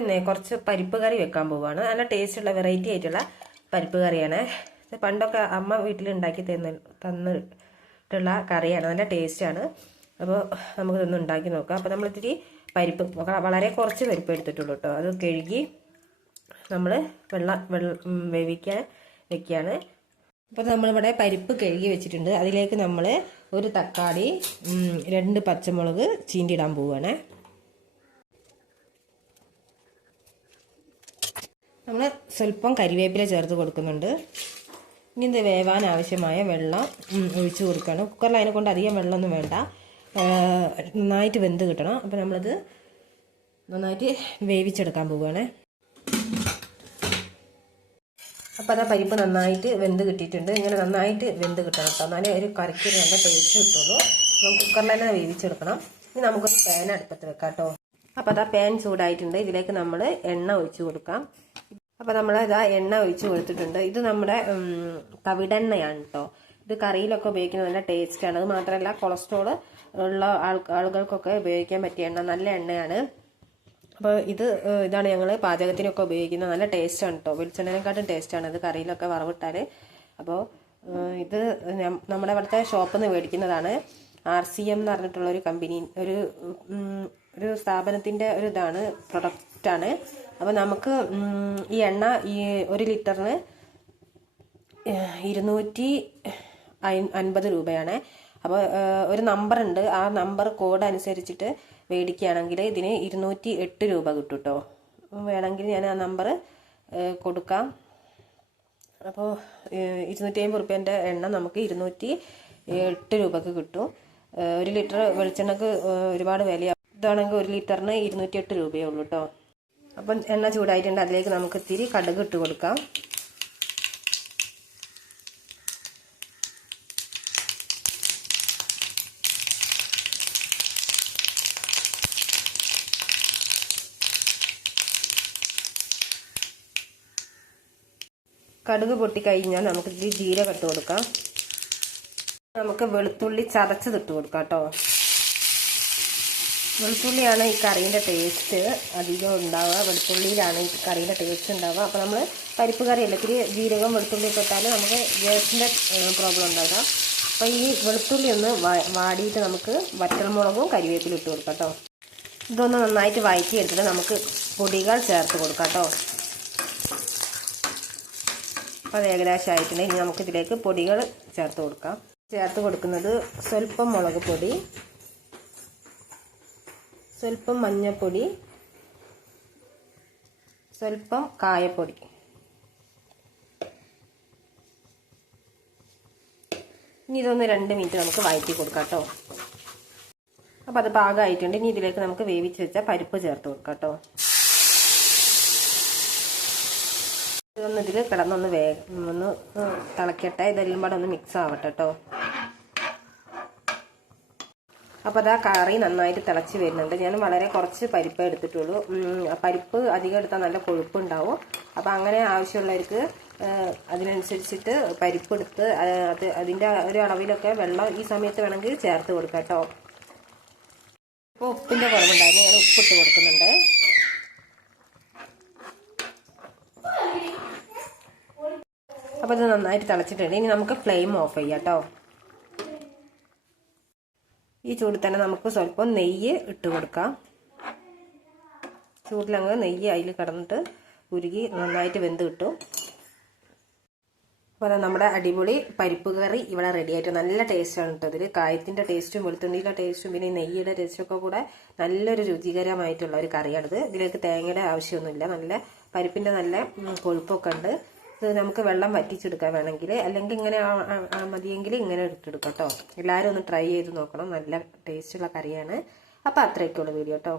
ഇന്നേ കുറച്ച് പരിപ്പ് കറി വെക്കാൻ പോവുകയാണ് നല്ല ടേസ്റ്റുള്ള വെറൈറ്റി ആയിട്ടുള്ള പരിപ്പ് കറിയാണ്. പണ്ടൊക്കെ അമ്മ വീട്ടിൽ ഉണ്ടാക്കി തന്ന തന്നിട്ടുള്ള കറിയാണ്. നല്ല ടേസ്റ്റാണ് അപ്പോൾ നമുക്കിതൊന്ന് ഉണ്ടാക്കി നോക്കാം. അപ്പോൾ നമ്മൾ ഇത്തിരി പരിപ്പ് വളരെ കുറച്ച് പരിപ്പ് എടുത്തിട്ടുള്ളൂ കേട്ടോ അത് കഴുകി നമ്മൾ വെള്ളം വെള്ളം വേവിക്കാൻ വെക്കുകയാണ്. അപ്പോൾ നമ്മളിവിടെ പരിപ്പ് കഴുകി വെച്ചിട്ടുണ്ട്. അതിലേക്ക് നമ്മൾ ഒരു തക്കാളി രണ്ട് പച്ചമുളക് ചീന്തിടാൻ പോവുകയാണ് നമ്മൾ സ്വല്പം കരിവേപ്പില ചേർത്ത് കൊടുക്കുന്നുണ്ട്. ഇനി ഇത് വേവാൻ ആവശ്യമായ വെള്ളം ഒഴിച്ച് കൊടുക്കണം കുക്കറിൽ അതിനെ കൊണ്ട് അധികം വെള്ളമൊന്നും വേണ്ട. നന്നായിട്ട് വെന്ത് കിട്ടണം. അപ്പോൾ നമ്മളത് നന്നായിട്ട് വേവിച്ചെടുക്കാൻ പോവുകയാണ്. അപ്പോൾ അതാ പരിപ്പ് നന്നായിട്ട് വെന്ത് കിട്ടിയിട്ടുണ്ട്. ഇങ്ങനെ നന്നായിട്ട് വെന്ത് കിട്ടണം കേട്ടോ. എന്നാലേ ഒരു കറിക്ക് നല്ല ടേസ്റ്റ് കിട്ടുള്ളൂ. നമുക്ക് കുക്കറിൽ തന്നെ വേവിച്ചെടുക്കണം. ഇനി നമുക്കൊരു പാൻ അടുപ്പത്ത് വെക്കാം കേട്ടോ. അപ്പോൾ അതാ പാൻ ചൂടായിട്ടുണ്ട്. ഇതിലേക്ക് നമ്മൾ എണ്ണ ഒഴിച്ച് കൊടുക്കാം. അപ്പോൾ നമ്മൾ ഇതാ എണ്ണ ഒഴിച്ച് കൊടുത്തിട്ടുണ്ട്. ഇത് നമ്മുടെ തവിടെണ്ണയാണ് കേട്ടോ ഇത് കറിയിലൊക്കെ ഉപയോഗിക്കുന്നത് നല്ല ടേസ്റ്റാണ് അത് മാത്രമല്ല കൊളസ്ട്രോൾ ഉള്ള ആളുകൾക്കൊക്കെ ഉപയോഗിക്കാൻ പറ്റിയ എണ്ണ. നല്ല എണ്ണയാണ്. അപ്പോൾ ഇത് ഇതാണ് ഞങ്ങൾ പാചകത്തിനൊക്കെ ഉപയോഗിക്കുന്നത് നല്ല ടേസ്റ്റാണ് കേട്ടോ വെളിച്ചെണ്ണേനെക്കാട്ടും ടേസ്റ്റാണ് ഇത് കറിയിലൊക്കെ വറവിട്ടാൽ അപ്പോൾ ഇത് നമ്മുടെ ഇവിടുത്തെ ഷോപ്പിൽ നിന്ന് മേടിക്കുന്നതാണ്. ആർ സി എം എന്ന് പറഞ്ഞിട്ടുള്ള ഒരു കമ്പനി ഒരു ഒരു സ്ഥാപനത്തിന്റെ ഒരു ഇതാണ് പ്രൊഡക്റ്റാണ് അപ്പോൾ നമുക്ക് ഈ എണ്ണ ഈ ഒരു ലിറ്ററിന് ഇരുന്നൂറ്റി അൻപത് രൂപയാണ്. അപ്പോൾ ഒരു നമ്പർ ഉണ്ട്. ആ നമ്പർ കോഡ് അനുസരിച്ചിട്ട് മേടിക്കുകയാണെങ്കിൽ ഇതിന് ഇരുന്നൂറ്റി എട്ട് രൂപ കിട്ടും കേട്ടോ വേണമെങ്കിൽ ഞാൻ ആ നമ്പർ കൊടുക്കാം. അപ്പോൾ ഇരുന്നൂറ്റി അമ്പത് റുപ്യേന്റെ എണ്ണ നമുക്ക് ഇരുന്നൂറ്റി എട്ട് രൂപക്ക് കിട്ടും. ഒരു ലിറ്റർ വെളിച്ചെണ്ണക്ക് ഒരുപാട് വിലയാണ് ഇതാണെങ്കിൽ ഒരു ലിറ്ററിന് ഇരുന്നൂറ്റി എട്ട് രൂപയേ ഉള്ളൂ കേട്ടോ അപ്പം എണ്ണ ചൂടായിട്ടുണ്ട്. അതിലേക്ക് നമുക്ക് ഇത്തിരി കടുക് ഇട്ട് കൊടുക്കാം. കടുക് പൊട്ടിക്കഴിഞ്ഞാൽ നമുക്ക് ഇത്തിരി ജീരകം ഇട്ട് കൊടുക്കാം. നമുക്ക് വെളുത്തുള്ളി ചതച്ചതിട്ട് കൊടുക്കാം കേട്ടോ. വെളുത്തുള്ളിയാണ് ഈ കറീന്റെ ടേസ്റ്റ് അധികം ഉണ്ടാവുക. വെളുത്തുള്ളിയിലാണ് ഈ കറീന്റെ ടേസ്റ്റ് ഉണ്ടാവുക. അപ്പോൾ നമ്മൾ പരിപ്പ് കറി ഇത്തിരി ജീരകം വെളുത്തുള്ളി ഒക്കെ ഇട്ടാൽ നമുക്ക് ഗ്യാസിന്റെ പ്രോബ്ലം ഉണ്ടാവില്ല അപ്പോൾ ഈ വെളുത്തുള്ളി ഒന്ന് വാടിയിട്ട് നമുക്ക് വറ്റൽമുളകും കരിവേപ്പിലും ഇട്ട് കൊടുക്കാം കേട്ടോ ഇതൊന്ന് നന്നായിട്ട് വഴറ്റി എടുത്തിട്ട് നമുക്ക് പൊടികൾ ചേർത്ത് കൊടുക്കാം കേട്ടോ അപ്പോൾ അത് ഏകദേശം ആയിട്ടുണ്ട് ഇനി നമുക്കിതിലേക്ക് പൊടികൾ ചേർത്ത് കൊടുക്കാം. ചേർത്ത് കൊടുക്കുന്നത് സ്വല്പം മുളക് പൊടി സ്വല്പം മഞ്ഞൾപ്പൊടി സ്വല്പം കായപ്പൊടി. ഇനി ഇതൊന്ന് രണ്ട് മിനിറ്റ് നമുക്ക് വഴറ്റി കൊടുക്കാം കേട്ടോ. അപ്പോൾ അത് പാകമായിട്ടുണ്ട് ഇനി ഇതിലേക്ക് നമുക്ക് വേവിച്ച് വെച്ച പരിപ്പ് ചേർത്ത് കൊടുക്കാം കേട്ടോ. ഇതൊന്ന് ഇതിൽ കിടന്നൊന്ന് വേ ഒന്ന് തിളക്കട്ടെ. ഇതെല്ലാം പാടെ ഒന്ന് മിക്സ് ആവട്ടെ കേട്ടോ. അപ്പോൾ അതാ കറി നന്നായിട്ട് തിളച്ച് വരുന്നുണ്ട്. ഞാൻ വളരെ കുറച്ച് പരിപ്പ് എടുത്തിട്ടുള്ളൂ. പരിപ്പ് അധികം എടുത്താൽ നല്ല കൊഴുപ്പുണ്ടാവും. അപ്പോൾ അങ്ങനെ ആവശ്യമുള്ളവർക്ക് അതിനനുസരിച്ചിട്ട് പരിപ്പ് എടുത്ത് അത് അതിന്റെ ഒരു അളവിലൊക്കെ വെള്ളം ഈ സമയത്ത് വേണമെങ്കിൽ ചേർത്ത് കൊടുക്കാം കേട്ടോ. ഇപ്പോൾ ഉപ്പിന്റെ കുറവുണ്ടായിരുന്നു. ഞാൻ ഉപ്പിട്ട് കൊടുക്കുന്നുണ്ട്. അപ്പോൾ ഇത് നന്നായിട്ട് തിളച്ചിട്ടുണ്ട്. ഇനി നമുക്ക് ഫ്ലെയിം ഓഫ് ചെയ്യാം കേട്ടോ. ഈ ചൂടിൽ തന്നെ നമുക്ക് സ്വല്പം നെയ്യ് ഇട്ട് കൊടുക്കാം. ചൂടിലങ്ങ് നെയ്യ് അതിൽ കിടന്നിട്ട് ഉരുകി നന്നായിട്ട് വെന്ത് കിട്ടും. അപ്പോൾ നമ്മുടെ അടിപൊളി പരിപ്പ് കറി ഇവിടെ റെഡി ആയിട്ട് നല്ല ടേസ്റ്റാണ് കേട്ടോ ഇതിൽ കായത്തിന്റെ ടേസ്റ്റും വെളുത്തുള്ളിയുടെ ടേസ്റ്റും പിന്നെ നെയ്യുടെ ടേസ്റ്റും ഒക്കെ കൂടെ നല്ലൊരു രുചികരമായിട്ടുള്ള ഒരു കറിയാണിത്. ഇതിലേക്ക് തേങ്ങയുടെ ആവശ്യമൊന്നുമില്ല. നല്ല പരിപ്പിന്റെ നല്ല കൊഴുപ്പൊക്കെ ഉണ്ട്. നമുക്ക് വെള്ളം വറ്റിച്ചെടുക്കാൻ വേണമെങ്കിൽ അല്ലെങ്കിൽ ഇങ്ങനെ മതിയെങ്കിൽ ഇങ്ങനെ ഇട്ടെടുക്കാം കേട്ടോ എല്ലാവരും ഒന്ന് ട്രൈ ചെയ്ത് നോക്കണം. നല്ല ടേസ്റ്റുള്ള കറിയാണ്. അപ്പോൾ അത്രയൊക്കെയുള്ള വീഡിയോ കേട്ടോ